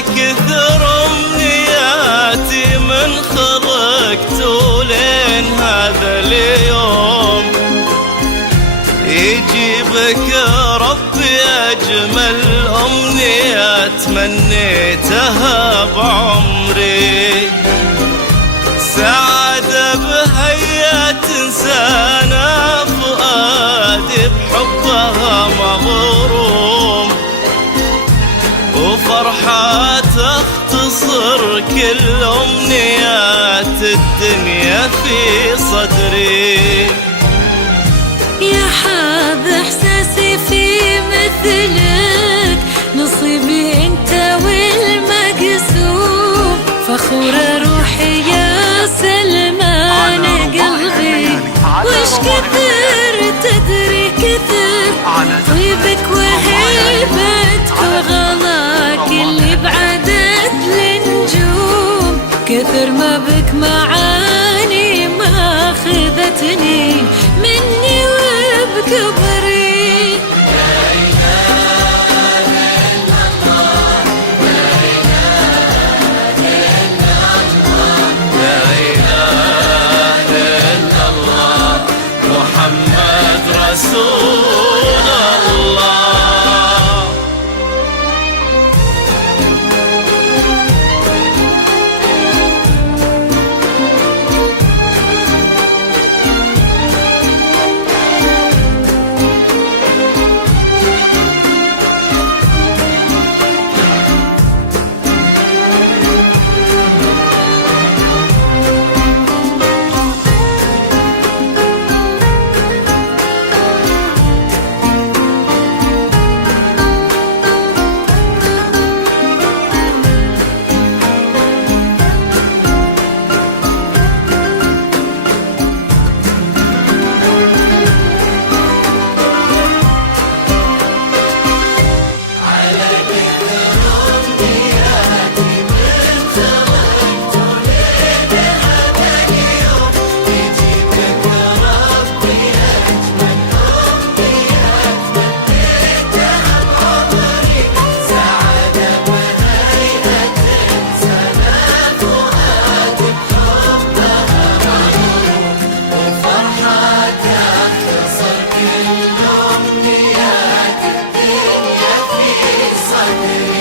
كثر امنياتي من خلقت ولين هذا اليوم يجيبك ربي اجمل امنية تمنيتها بعمري. سعادة بهيا تنسانا فؤادي بحبها مغروم، وفرحة تختصر كل أمنيات الدنيا في صدري. يا حظ إحساسي في مثلك، نصيبي أنت والمقسوم، فخورة روحي يا سلمان قلبي، وش كثر تدري كثر طيبك وهيبتك وغلاك اللي بعدت النجوم، كثر ما بك معاني ما خذتني مني وبكبري. رسول الله.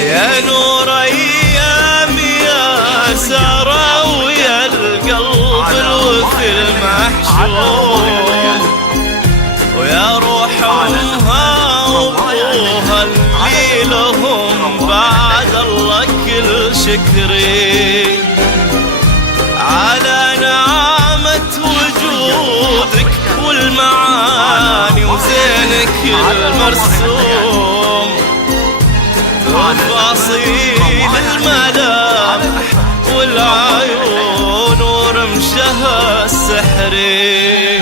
يا نور ايام يا سارة ويا القلب الوفي المحشوم، ويا روح امها وابوها اللي لهم بعد الله كل شكري على نعمة وجودك والمعاني وزينك المرسوم، تفاصيل الملامح والعيون ورمشها السحري.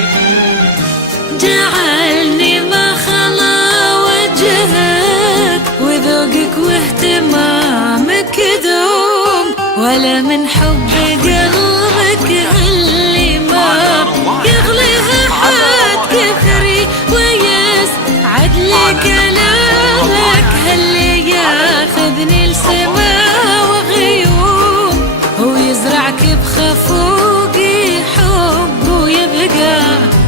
جعلني ما خلا وجهك وذوقك واهتمامك دوم، ولا من حب قلبك اللي ما يغليها حد كثري، ويسعد لي كلامك هاللي ياخذني لسما وغيوم، ويزرعك بخفوقي حب ويبقى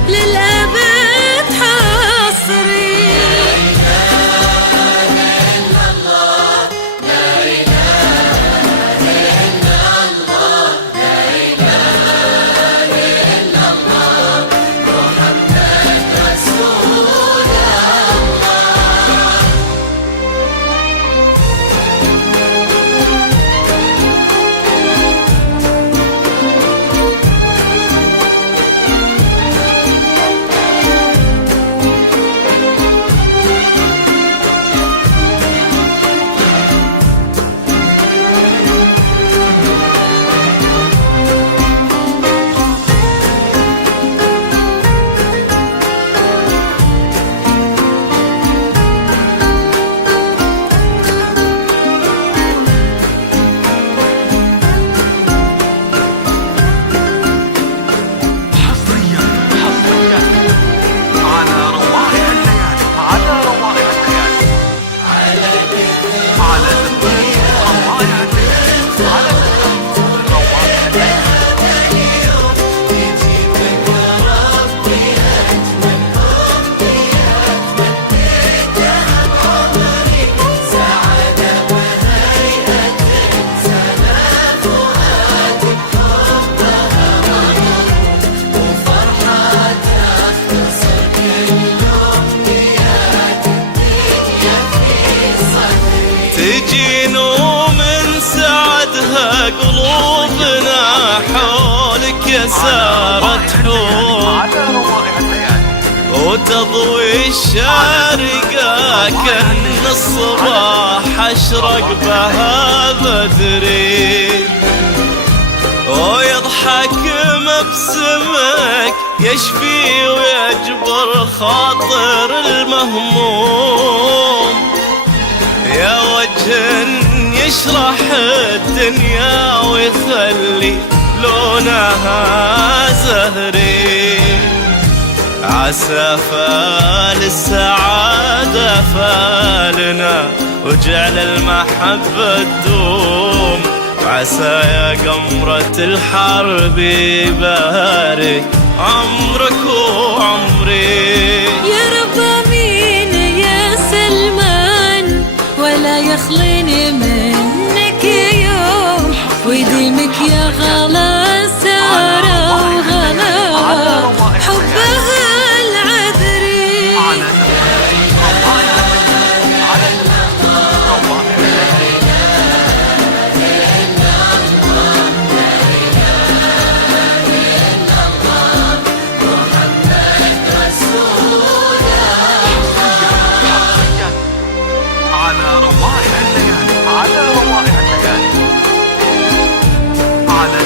للأبد حصري. تجين ومن سعدها قلوبنا حولك يا سارة حور، وتضوي الشارقة كأن الصباح أشرق بها بدري، ويضحك مبسمك يشفي ويجبر خاطر المهموم، يا وجه يشرح الدنيا ويخلي لونها زهري، عسى فال السعادة فالنا وجعل المحبة تدوم، عسى يا قمرة الحرب يبارك عمرك وعمري. يا رب امين يا سلمان، ولا يخليني منك يوم، ويديمك يا غلا سارة وغلا حبها العذري. على روائع الليالي، على روائع الليالي، على